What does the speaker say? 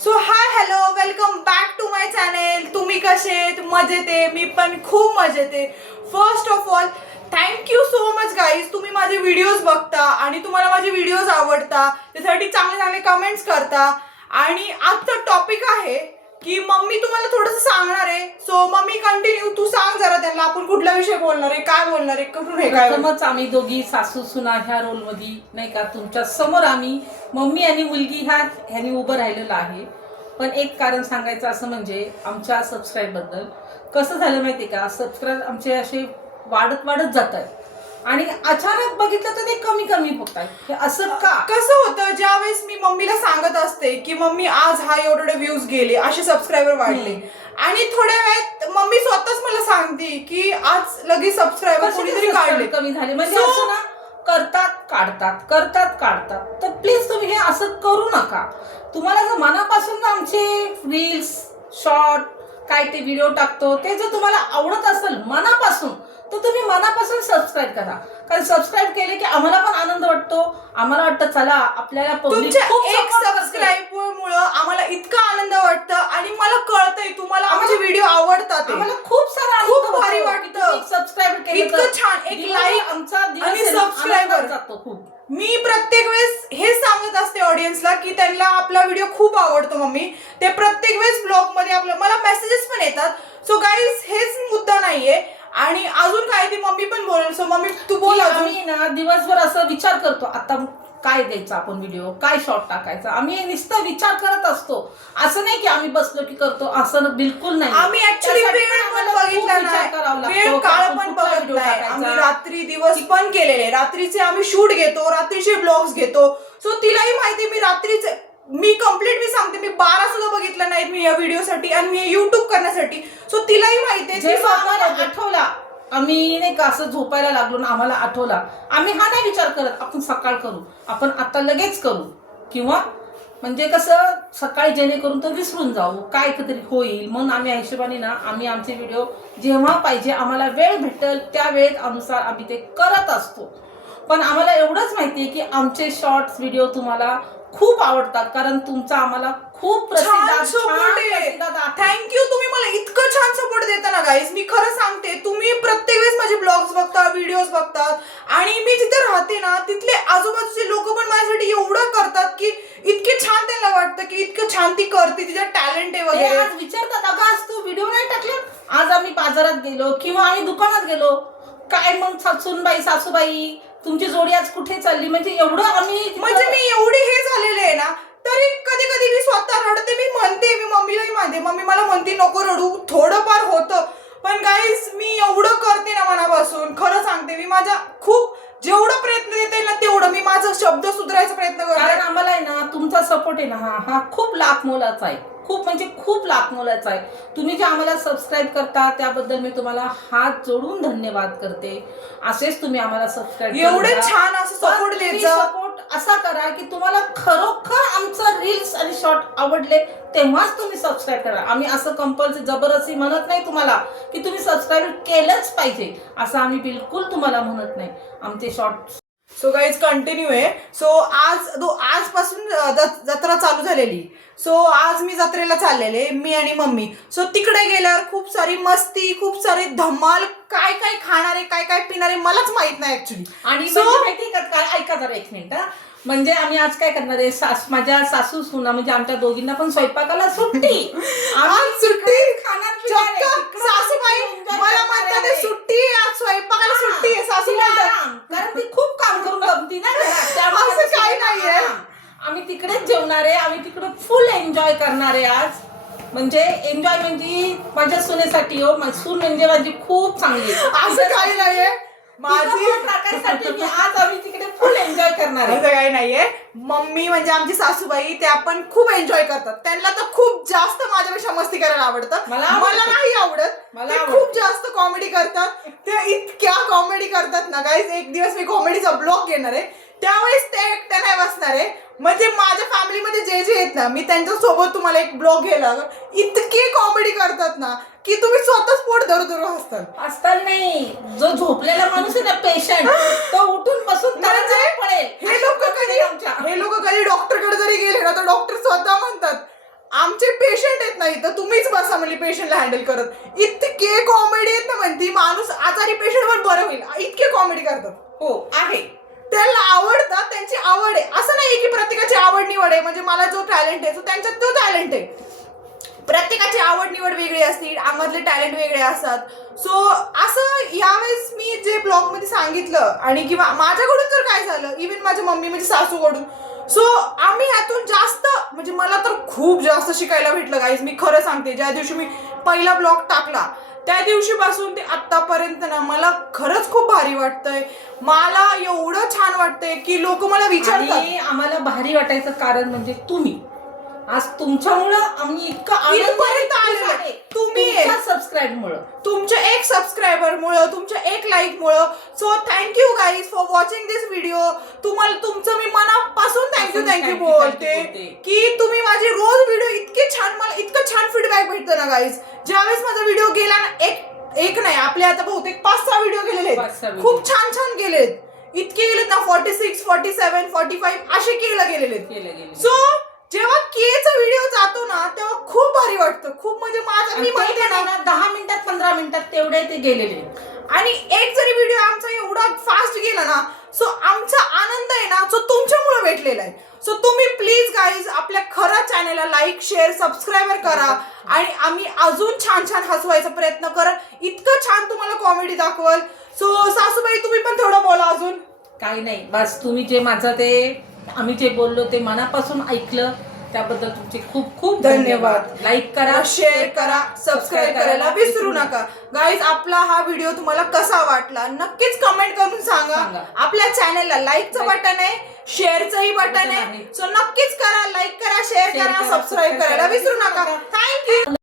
So hi hello welcome back to my channel. तुम्ही कसे मजेत आहे? मी पण खूप मजेत आहे. First of all thank you so much guys, तुम्ही माझे व्हिडिओज बघता आणि तुम्हाला माझे व्हिडिओज आवडता, त्यासाठी चांगले चांगले कमेंट्स करता. आणि आजचा टॉपिक आहे की मम्मी तुम्हाला थोडंसं सांगणार आहे. सो मम्मी कंटिन्यू, तू सांग जरा त्यांना आपण कुठला विषय बोलणार आहे, काय बोलणार आहे, कुठून हे काय. प्रथमच आम्ही दोघी सासू सुना ह्या रोलमध्ये नाही का तुमच्या समोर आम्ही मम्मी आणि मुलगी ह्यानी उभं राहिलेलं आहे. पण एक कारण सांगायचं असं म्हणजे आमच्या सबस्क्राईब बद्दल कसं झालं माहिती का, सबस्क्राईब आमचे असे वाढत जात आहेत आणि अचानक बघितलं तर ते कमी कमी होत आहेत. असं का कसं होतं, ज्यावेळेस मी मम्मीला सांगत असते की मम्मी आज हा एवढे व्ह्यूज गेले, असे सबस्क्रायबर वाढले, आणि थोड्या वेळात मम्मी स्वतःच मला सांगते की आज लगेच सबस्क्रायबर कोणीतरी काढले, कमी झाले. म्हणजे असं ना करतात काढतात. तर प्लीज तुम्ही हे असं करू नका. तुम्हाला जर मनापासून आमचे रील्स शॉर्ट काय ते व्हिडिओ टाकतो ते जर तुम्हाला आवडत असेल मनापासून, तर तुम्ही मनापासून सबस्क्राईब करा. कारण सबस्क्राईब केले की आम्हाला पण आनंद वाटतो. आम्हाला वाटतं चला आपल्याला तुमच्या एक सबस्क्राईब मुळे आम्हाला इतका आनंद वाटतं आणि मला कळतंय तुम्हाला आमचे व्हिडिओ आवडतात. आम्हाला खूप खूप भारी वाटतं. सबस्क्राईब केलं इतकं छान एक लाईक आमचा आणि सबस्क्रायबर जातो खूप. मी प्रत्येक वेळेस हेच सांगत असते ऑडियन्सला की त्यांना आपला व्हिडिओ खूप आवडतो मम्मी. ते प्रत्येक वेळेस ब्लॉग मध्ये मला मेसेजेस पण येतात. सो गाईज हेच मुद्दा नाहीये. आणि अजून काय ती मम्मी पण बोलेल. सो मम्मी तू बोल. आम्ही ना दिवसभर असं विचार करतो आता काय द्यायचं आपण व्हिडिओ, काय शॉर्ट टाकायचा. आम्ही नुसतं विचार करत असतो. असं नाही की आम्ही बसलो की करतो, असं बिलकुल नाही. आम्ही ऍक्च्युली वेळ पण बघितला नाही, वेळ काळ पण बघत नाही. आम्ही रात्री दिवस पण केलेले, रात्रीचे आम्ही शूट घेतो, रात्रीचे ब्लॉग्स घेतो. सो तिलाही माहिती मी रात्रीचे मी सांगते मी 12 सुद्धा बघितलं नाही मी या व्हिडिओसाठी आणि मी युट्यूब करण्यासाठी. सो तिलाही माहिती आहे. आठवला आम्ही नाही का असं झोपायला लागलो ना, आम्हाला आठवला, आम्ही हा नाही विचार करत आपण सकाळ करू, आपण आता लगेच करू, किंवा म्हणजे कसं सकाळी जेणेकरून तो विसरून जाऊ काय तरी होईल. म्हणून आम्ही हिशोबाने ना आम्ही आमचे व्हिडिओ जेव्हा पाहिजे आम्हाला वेळ भेटेल त्या वेळेत अनुसार आम्ही ते करत असतो. पण आम्हाला एवढंच माहितीये की आमचे शॉर्ट्स व्हिडिओ तुम्हाला खूप आवडतात, कारण तुमचा आम्हाला खूप सपोर्ट आहे. थँक्यू, तुम्ही मला इतकं छान सपोर्ट देता ना गाईज. मी खरं सांगते, तुम्ही प्रत्येक वेळेस माझे ब्लॉग्स बघता, व्हिडिओज बघतात, आणि मी जिथे राहते ना तिथले आजूबाजूचे लोक पण माझ्यासाठी एवढं करतात की इतके छान त्यांना वाटतं की इतकं छान ती करते, तिचं टॅलेंट आहे वगैरे. आज विचारतात अगं आज तू व्हिडिओ नाही टाकले. आज आम्ही बाजारात गेलो किंवा आम्ही दुकानात गेलो, काय मग सासूबाई तुमची जोडी आज कुठे चालली, म्हणजे एवढं आम्ही म्हणजे मी एवढी हे झालेले आहे ना, तरी कधी कधी मी स्वतः रडते. मी म्हणते, मी मम्मीलाही म्हणते, मम्मी मला म्हणते नको रडू, थोडंफार होतं. पण गाईज मी एवढं करते ना मनापासून, खरं सांगते. मी माझा खूप जेवढा प्रयत्न देता येईल ना तेवढं मी माझा शब्द सुधारायचा प्रयत्न करते. कारण आम्हाला आहे ना तुमचा सपोर्ट आहे ना हा खूप लाख मोलाचा आहे. खूप म्हणजे खूप लाख मोलाचा आहे. तुम्ही जे आम्हाला सबस्क्राईब करता त्याबद्दल मी तुम्हाला हात जोडून धन्यवाद करते. असेच तुम्ही आम्हाला सबस्क्राईब एवढे छान असं सपोर्ट द्यायचं. सपोर्ट असा करा की तुम्हाला खरोखर आमचं रील्स आणि शॉर्ट आवडले तेव्हाच तुम्ही सबस्क्राईब करा. आम्ही असं कंपल्सरी जबरदस्ती म्हणत नाही तुम्हाला की तुम्ही सबस्क्राईब केलंच पाहिजे, असं आम्ही बिलकुल तुम्हाला म्हणत नाही. आमचे शॉर्ट सो गाईज कंटिन्यू आहे. सो आजपासून जत्रा चालू झालेली. सो आज मी जत्रेला चाललेले, मी आणि मम्मी. सो तिकडे गेल्यावर खूप सारी मस्ती, खूप सारी धमाल, काय काय खाणारे काय काय पिणारे मलाच माहित नाही ऍक्च्युली. आणि माहिती का काय, ऐका जरा एक मिनिट. म्हणजे आम्ही आज काय करणार आहे, माझ्या सासू सुना म्हणजे आमच्या दोघींना पण स्वयंपाकाला सुट्टी. आज सुट्टी सासूबाई मला म्हणतात सुट्टी, आज स्वयंपाकाला सुट्टी आहे सासू म्हणतात, कारण ती खूप काम करून गमती ना असं काही नाहीये. आम्ही तिकडेच जेवणार आहे, आम्ही तिकडे फुल एन्जॉय करणार आहे आज. म्हणजे एन्जॉय म्हणजे माझ्या सुनेसाठी हो, माझी सून म्हणजे माझी खूप चांगली. असं काही नाहीये माझी टाकायसाठी आज आम्ही तिकडे फुल एन्जॉय करणार आहे. असं काही नाहीये. मम्मी म्हणजे आमची सासूबाई त्या पण खूप एन्जॉय करतात. त्यांना तर खूप जास्त माझ्यापेक्षा मस्ती करायला आवडतं. मला नाही आवडत. ते खूप जास्त कॉमेडी करतात. ते इतक्या कॉमेडी करतात ना गाईज. एक दिवस मी कॉमेडीचा ब्लॉग घेणार आहे, त्यावेळेस ते एकट्या नाही बसणार आहे. म्हणजे माझ्या फॅमिलीमध्ये जे जे आहेत ना, मी त्यांच्या सोबत तुम्हाला एक ब्लॉग घ्यायला, इतके कॉमेडी करतात ना की तुम्ही स्वतःच पोट धरू असतात नाही. जो झोपलेला माणूस आहे ना पेशंट, तो उठून बसून पडेल. हे लोक कधी डॉक्टरकडे जरी गेले ना तर डॉक्टर स्वतः म्हणतात आमचे पेशंट आहेत ना इथं, तुम्हीच बसा म्हणली पेशंटला हँडल करत. इतके कॉमेडी आहेत ना म्हणती, माणूस आजारी पेशंटवर बरं होईल इतके कॉमेडी करतात. हो आहे, त्यांना आवडतात, त्यांची आवड आहे. असं नाही की प्रत्येकाची आवड निवड आहे, म्हणजे मला जो टॅलेंट आहे त्यांच्यात तो टॅलेंट आहे. प्रत्येकाची आवड निवड वेगळी असते, अंगातले टॅलेंट वेगळे असतात. सो असं यावेळेस मी जे ब्लॉग मध्ये सांगितलं आणि किंवा माझ्याकडून तर काय झालं, इव्हन माझ्या मम्मी म्हणजे सासूकडून, सो आम्ही यातून जास्त म्हणजे मला तर खूप जास्त शिकायला भेटलं गाईज. मी खरं सांगते, ज्या दिवशी मी पहिला ब्लॉग टाकला त्या दिवशीपासून ते आतापर्यंत ना मला खरंच खूप भारी वाटतंय. मला एवढं छान वाटतंय की लोक मला विचारतात. आणि आम्हाला भारी वाटायचं कारण म्हणजे तुम्ही, आज तुमच्यामुळं आम्ही इथपर्यंत आलेलो आहे. तुम्ही सबस्क्राईबमुळं, तुमच्या एक सबस्क्रायबर मुळे, तुमच्या एक लाईक मुळे. So thank you guys for watching this video. तुम्हाला तुमचं मी मनापासून थँक्यू बोलते की तुम्ही माझे रोज व्हिडिओ इतके छान, मला इतकं छान फीडबॅक भेटतं ना गाईज. ज्यावेळेस माझा व्हिडिओ गेला ना, एक नाही आपले आता बहुतेक 5-6 व्हिडिओ गेलेले आहेत, खूप छान गेलेत. इतके गेलेत ना, 46, 47, 45 असे गेलेले. सो जेव्हा केचा व्हिडिओ जातो ना तेव्हा खूप भारी वाटतं, खूप म्हणजे माझं मी म्हणते ना 10 मिनिटात 15 मिनिटात तेवढे ते गेलेले. आणि एक जरी व्हिडिओ आमचा एवढा फास्ट गेला ना, सो आमचा आनंद आहे ना तो तुमच्यामुळे भेटलेला आहे. सो तुम्ही प्लीज गाईज आपल्या खरा चॅनलला लाईक, शेअर, सबस्क्राईबर करा आणि आम्ही अजून छान हसवायचा प्रयत्न करा. इतकं छान तुम्हाला कॉमेडी दाखवल. सो सासूबाई तुम्ही पण थोडं बोला अजून. काही नाही, बस तुम्ही जे माझं ते आम्ही जे बोललो ते मनापासून ऐकलं त्याबद्दल तुमचे खूप खूप धन्यवाद. लाईक करा, शेअर करा, सबस्क्राईब करायला विसरू नका. गाईज आपला हा व्हिडिओ तुम्हाला कसा वाटला नक्कीच कमेंट करून सांगा. आपल्या चॅनलला लाईकचं बटन आहे, शेअरचंही बटन आहे. सो नक्कीच करा, लाईक करा, शेअर करा, सबस्क्राईब करायला विसरू नका. थँक्यू.